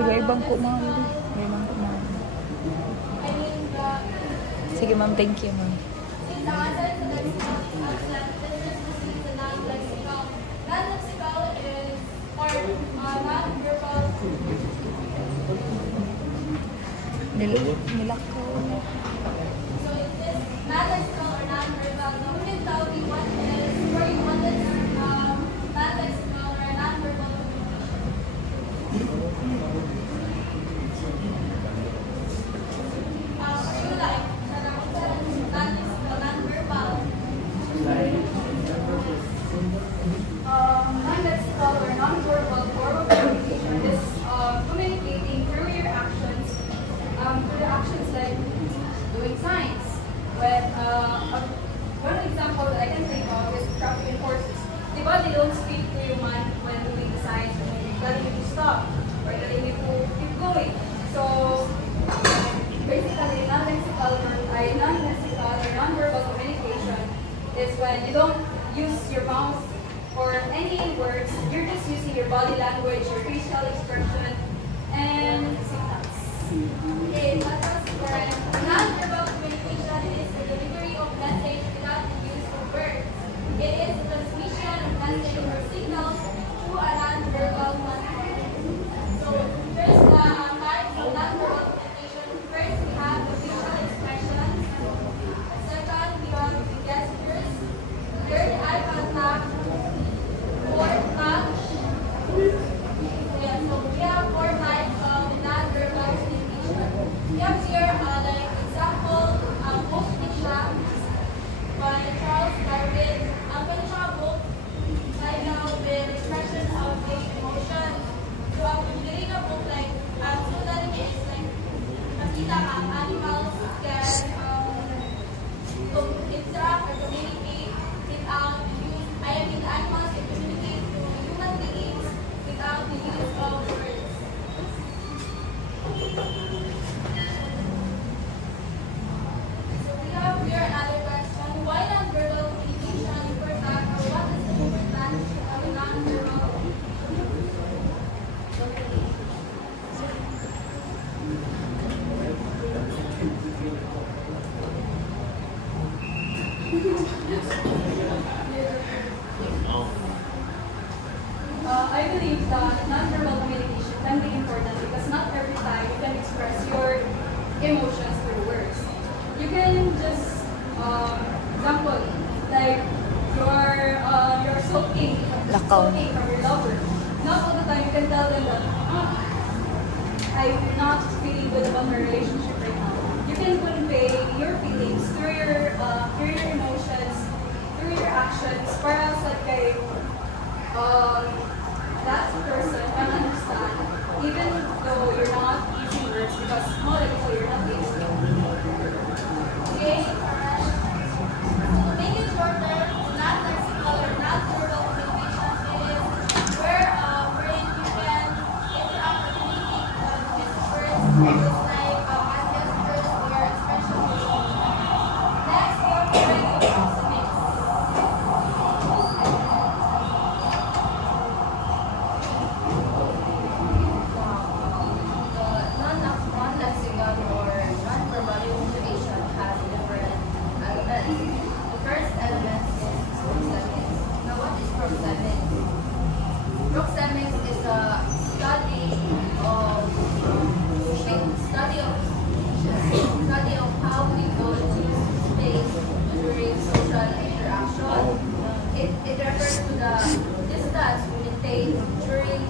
May bangko, ma'am. May bangko, ma'am. Sige, ma'am. Thank you, ma'am. Nilak ko. So is this non-lexical or non-verbal? Now we can tell me what is for you what is non-lexical or non-verbal are you like non-lexical, non-verbal? Non-lexical or non-verbal form of communication is communicating through your actions. Through the actions like doing signs. When one example that I can think of is traffic enforcers. Diba they don't speak to you man when doing the signs, when they're telling you to stop or telling you to keep going. So basically non-lexical or non-verbal communication is when you don't use your mouth or any words, you're just using your body language, your facial expression, and signals. Okay, non-verbal communication is the delivery of message without the use of words. It is the transmission of message or signals through a non-verbal content. So first, types of non-verbal communication. First, we have the visual expressions. Second, we have the gestures. Third, eye contact. Fourth, touch. Yeah, so we have 4 types of non-verbal communication. We have here like example, post-fiction by Charles Darwin. Ang kanya book ay with expression of basic emotion. So ang pagdiri na book like so that is like makita ang animals can interact or communicate without use. I mean animals can communicate to human beings without the use of words. So we have here another question. Why non-verbal communication important, or what is the importance of non-verbal I believe that non-verbal communication can be important because not every time you can express your emotions through words. You can just, example, like you're sulking from your lover. Not all the time you can tell them that I'm not feeling good about my relationship right now. You can convey your feelings through your emotions, through your actions, para sa kay that person can understand, even though you're not using words because more likely you're not using them. Okay, alright. So to make it shorter, non-lexical or non-verbal communication is where you can interact or communicate with words, just like hand gestures or expressions. Next, we have radio proxemics. Non-lexical or non-verbal communication has different elements. The first element is proxemics. Now, what is proxemics? Proxemics is a study of how people use space during social interaction. It refers to the distance we maintain during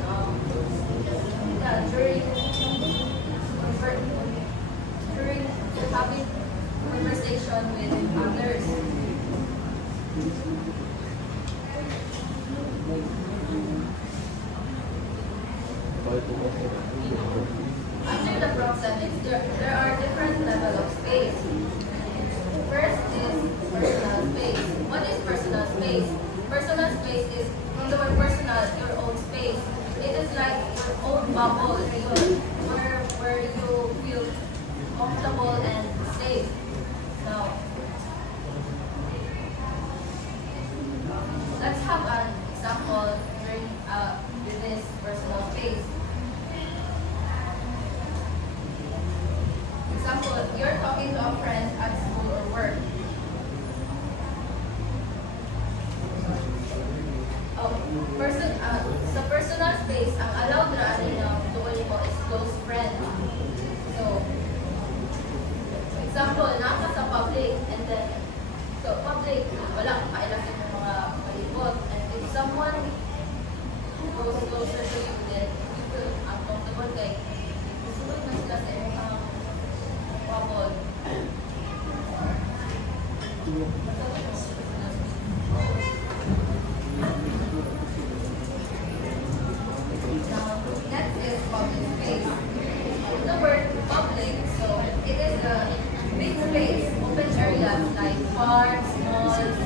having conversation with others. Under the proxemics, there are different levels of space. First is personal space. What is personal space? Personal space is, from the word personal, your own space. It is like your own bubble, where you feel comfortable and safe. Now, let's have an example during with this personal space. someone goes closer to you, then you feel uncomfortable kay gusto na sila sa imong bubble. Now, next is public space. The word public, so it is a big space, open area like parks, malls.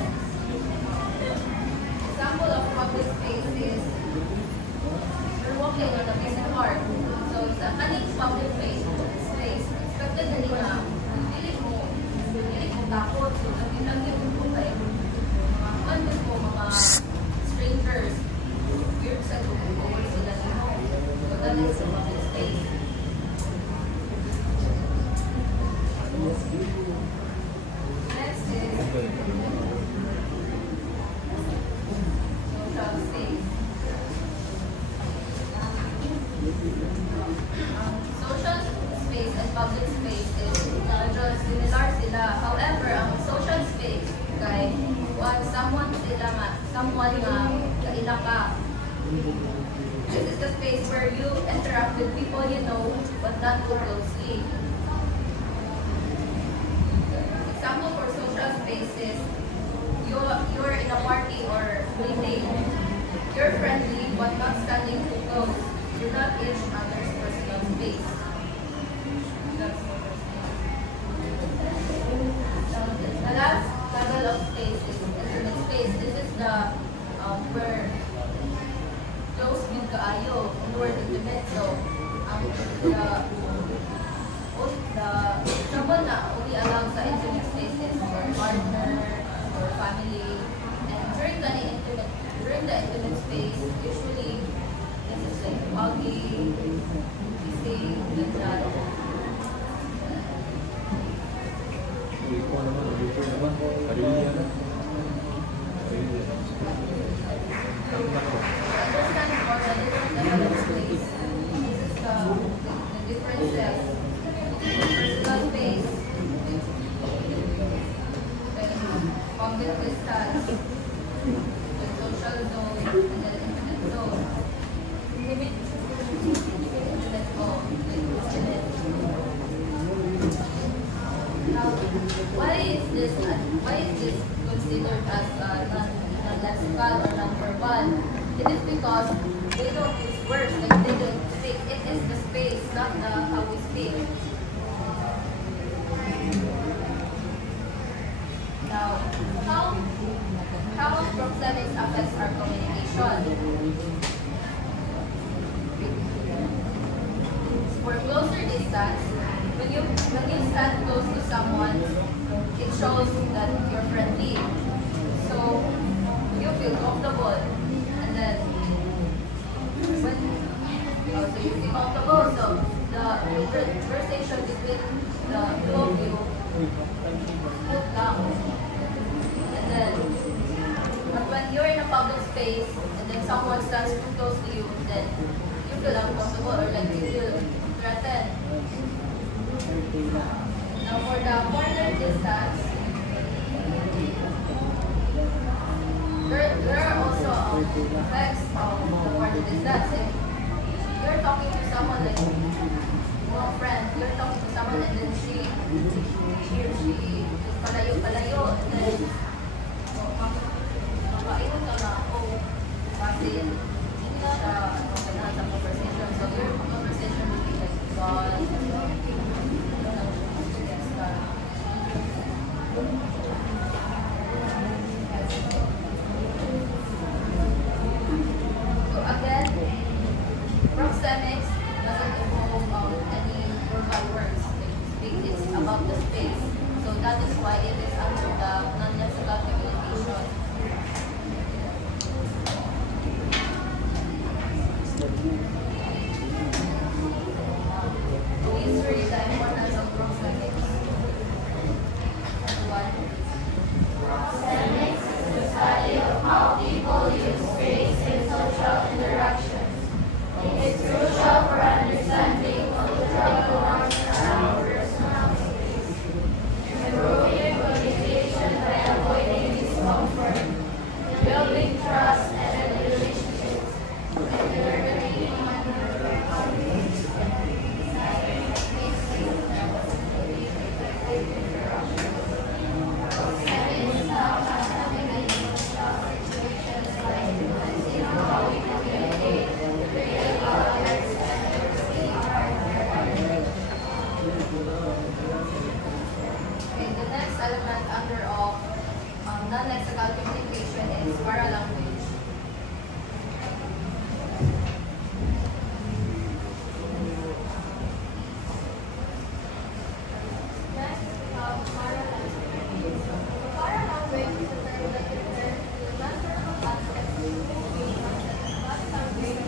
Example of public space is you're walking on a busy park. So sa kaning public space, expected na nila, dili mo takot. So lagi mo kay ano po mga strangers, weird sa grupo, sila nino. So that is a public space. Next is social space. Social space and public space is medyo similar sila. However, ang social space kay someone nga kaila ka. This is the space where you interact with people you know but not too closely. Example for social spaces, you're in a party or meeting. You're friendly but not standing too close. You're not in other's personal space. That's social space. The last level of space is intimate space. This is the where close with kaayo, word intimate. So someone na only allowed sa intimate spaces for partner or family. And during the intimate space, usually this is like hugging, kissing, like that. Understand more the different level of space. This is the differences. Personal space, public distance, the social zone, and the intimate zone. Intimate zone, intimate. Now, why is this considered as non-lexical or non-verbal? It is because they don't use words, like they don't speak. It is the space, not how we speak. Now, how proxemics affects our communication? For closer distance, when you stand close to someone, it shows that you're friendly. So you feel comfortable, and then so you feel comfortable. So the conversation between the two of you look down. And then, but when you're in a public space and then someone stands too close to you, then you feel uncomfortable or like you feel threatened. Now for the further distance, there are also effects of the further distance. If you're talking to someone like a friend, you're talking to someone and then she or she palayo, and then makaiwan ka na ako kasi hindi na siya sa conversation. So your conversation will be like gone. So again, proxemics doesn't involve any verbal words. It's about the space. So that is why it is under the non-lexical communication. Please read the importance of proxemics. Proxemics is the study of how people use space in social interactions. It is crucial for understanding cultural norms around personal space, improving communication by avoiding discomfort, building trust, and non-verbal communication is paralanguage. Next, we have paralanguage. Paralanguage is a term that refers to the non-verbal aspects of communication, such as body language,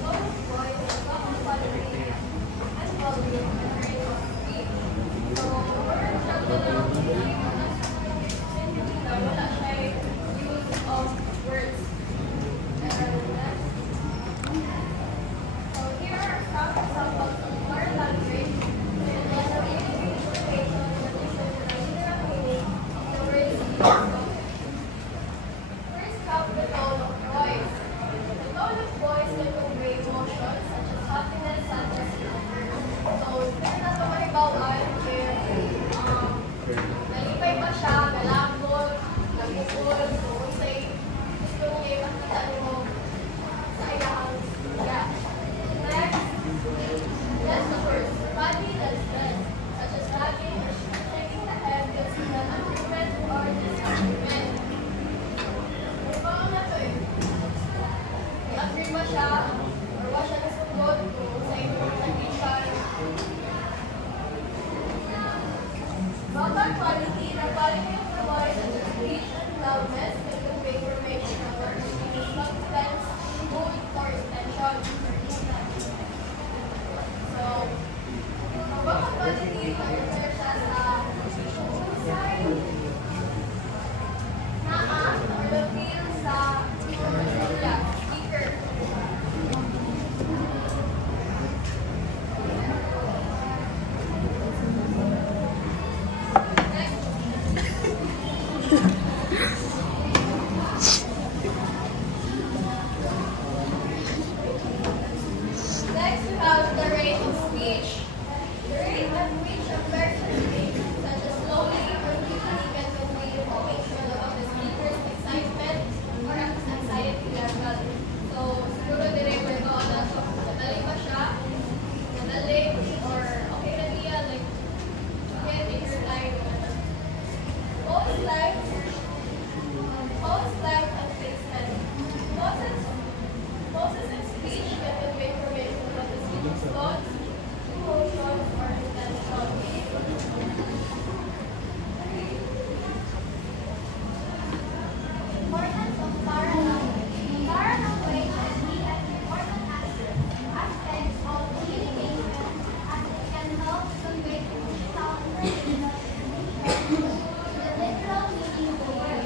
tone of voice, vocal quality, and volume, and rate of speech. So, for example, na wala siya use of words. Next. So here are some examples of paralanguage. It was a communication that is the literal meaning of the words spoken. First have the tone of voice. The tone of voice can convey emotions such as happiness, sadness, and anger. So, kaya na ito mahibawan where nalipay pa siya, nalambot, nagpupul, kung say, gusto mo kayo makita mo sa iyang yeah. Next, gestures, body gestures, such as nodding or shaking the head can signal agreement or disagreement. Ano na ito eh? I-agree ba siya or wa siya nasugod kung sa iyong condition? Vocal quality, the quality of the voice such as pitch and loudness can convey information about the speaker's confidence, mood, or intention. So, vocal quality refers sa husay, naa, or the feel sa speaker. Next, we have the rate of speech. The rate at which a person speaks, such as slowly or quickly, can convey information about the speaker's excitement or anxiety level. So, siguro dire mo ito, nadali ba siya? Nadali? Or okay na niya? Like, okay, take your time. Pause, light, and placement. Pauses in speech can convey information about the speaker's thoughts, emotions, or intention. Importance of paralanguage. Paralanguage can be an important aspect of communication as it can help convey emotional and personal information, the literal meaning of the word.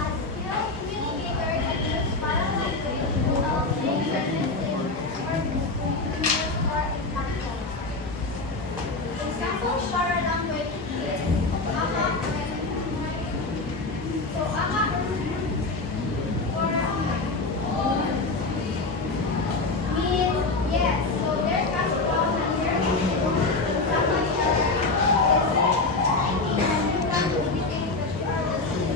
As skilled communicators can use paralanguage to help make their message or impactful. Example of paralanguage is ama. So, ama means yes. So, there comes from here. Ama is thinking and you can communicate that you are listening.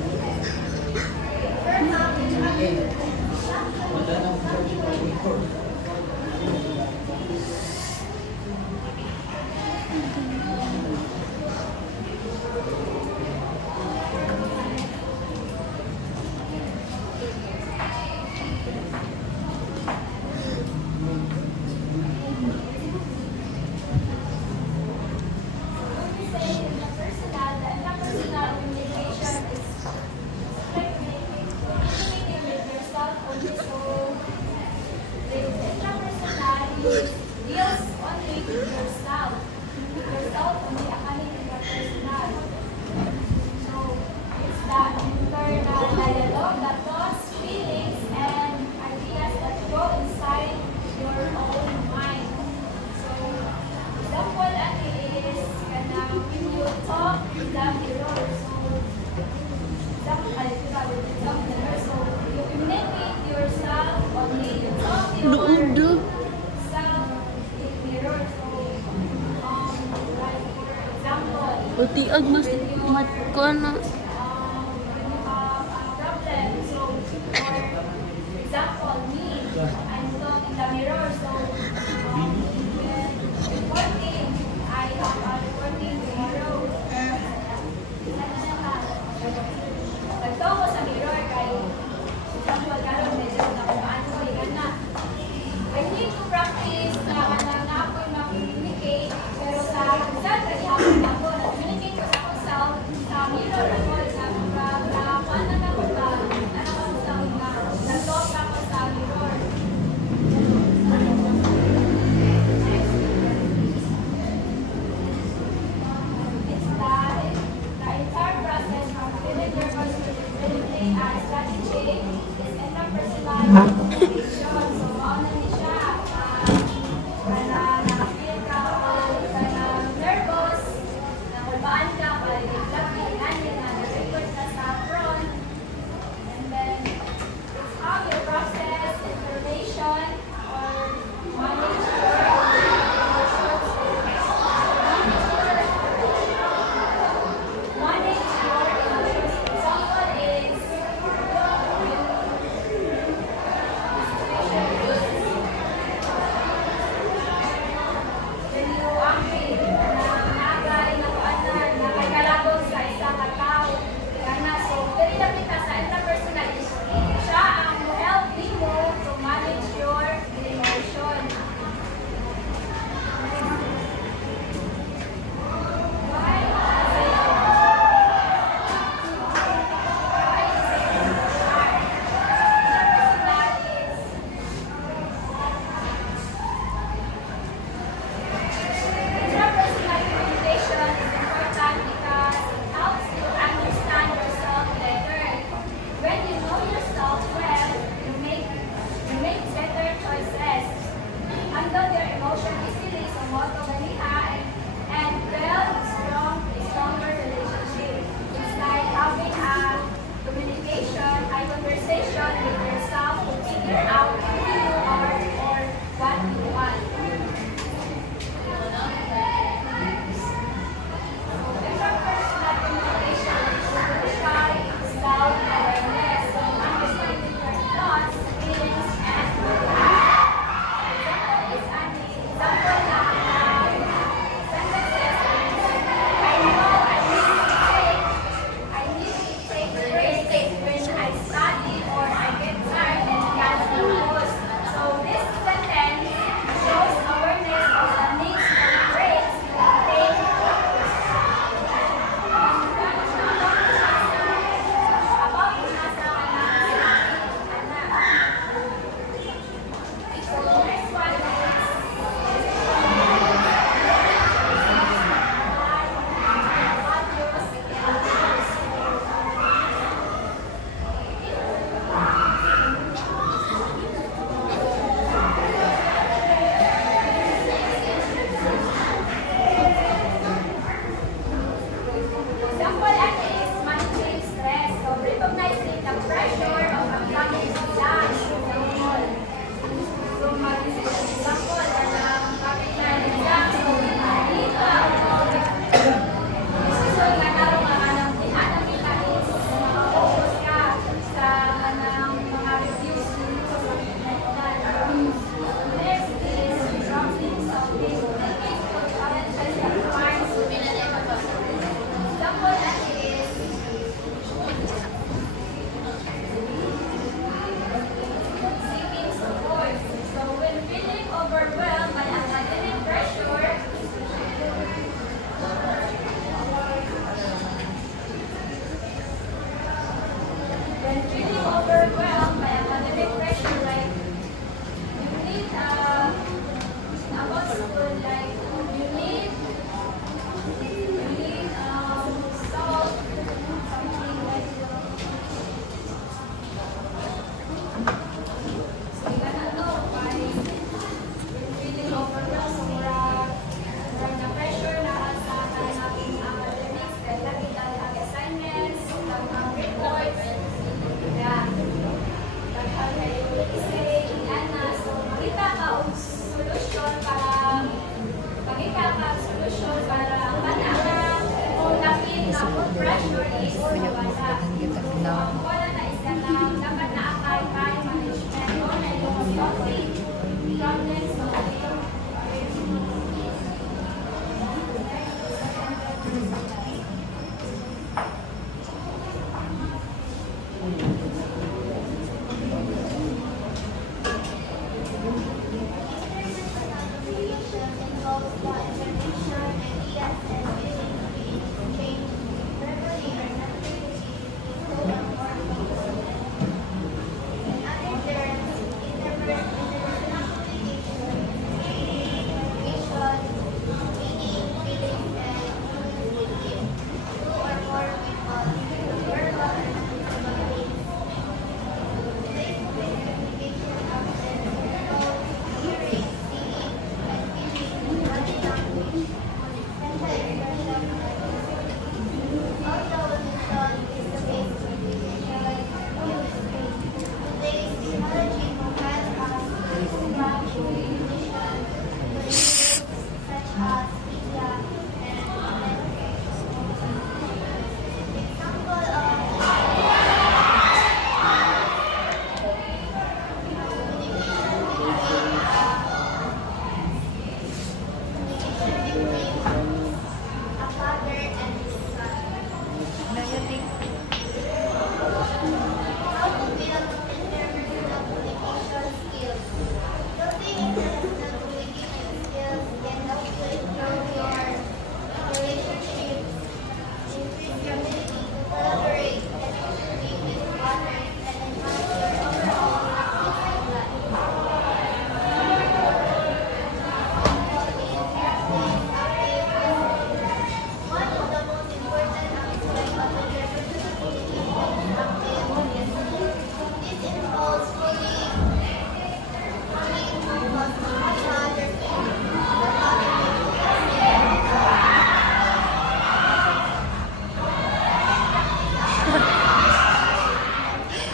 First, deals only with yourself only accounting in your personal. So, it's the internal dialogue, the thoughts, feelings, and ideas that go inside your own mind. So, example, is when you talk in the mirror. So, you communicate yourself only, you talk to yourself in mirror. So, like for example, Utiag mas matkuan na. when you have a problem, so for example, me, I'm talking in the mirror, so when reporting, I have a reporting tomorrow. as Daddy Jay is interpersonal communication. So, mauna ni siya. Na-feel ka nervous, nakulbaan ka, pag-reflect ka, ganyan, na-record ka sa front. And then, it's how you process information or manage your emotions. Example is,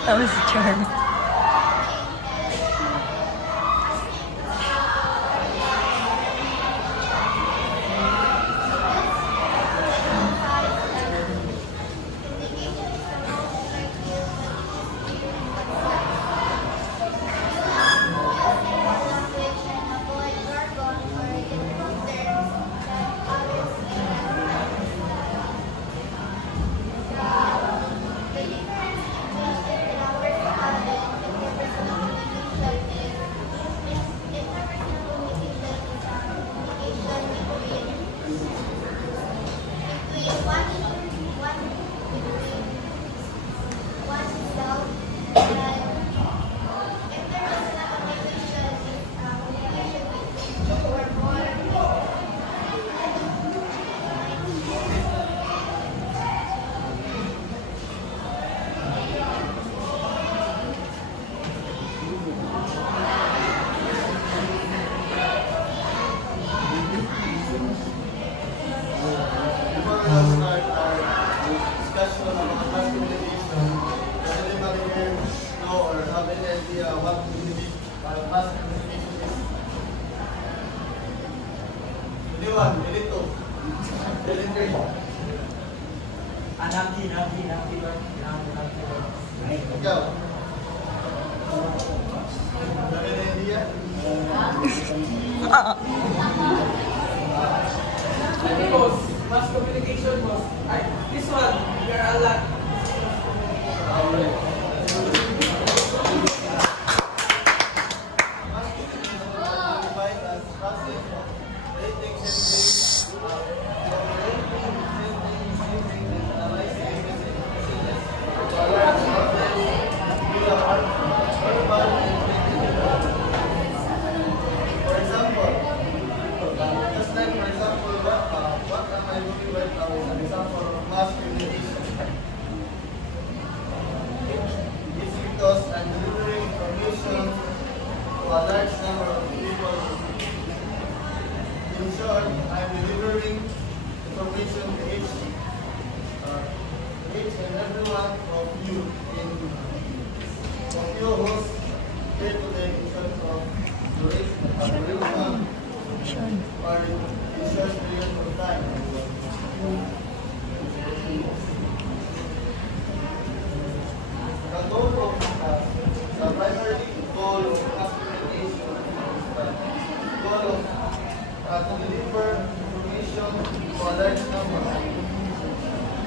That was a charm. Mass communication boss. This one, you're a lot.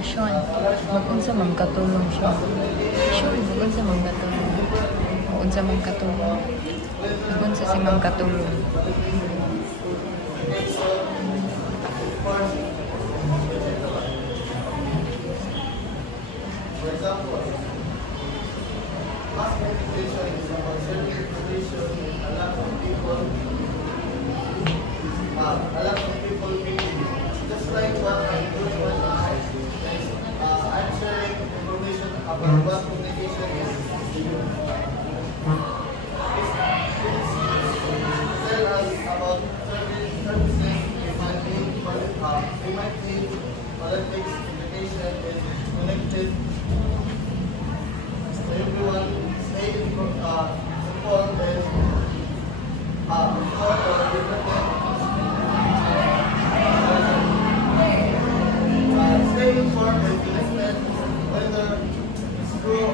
Sean, mag-unsa man katulong siya. Sean, mag-unsa man katulong. Mag-unsa man katulong. Mag-unsa si Ma'am katulong. For example, mass communication is about sharing information. A lot of people think, just like what I'm doing right now, I'm sharing information about what communication is. Tell us about services we might need politics, education is connected. So everyone stay informed and stay informed and connected whether it's true